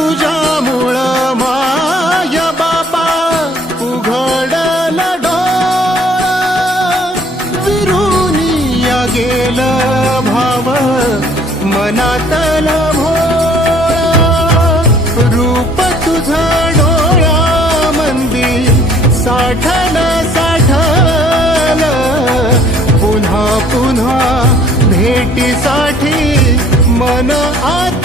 तुझ्यामुळं माय बापा उघडलं डोळं, विरुनिया गेलं भाव मनातलं भोळं, रूप तुझं डोळ्यामंदी साठलं साठलं, पुन्हा पुन्हा भेटीसाठी मन आत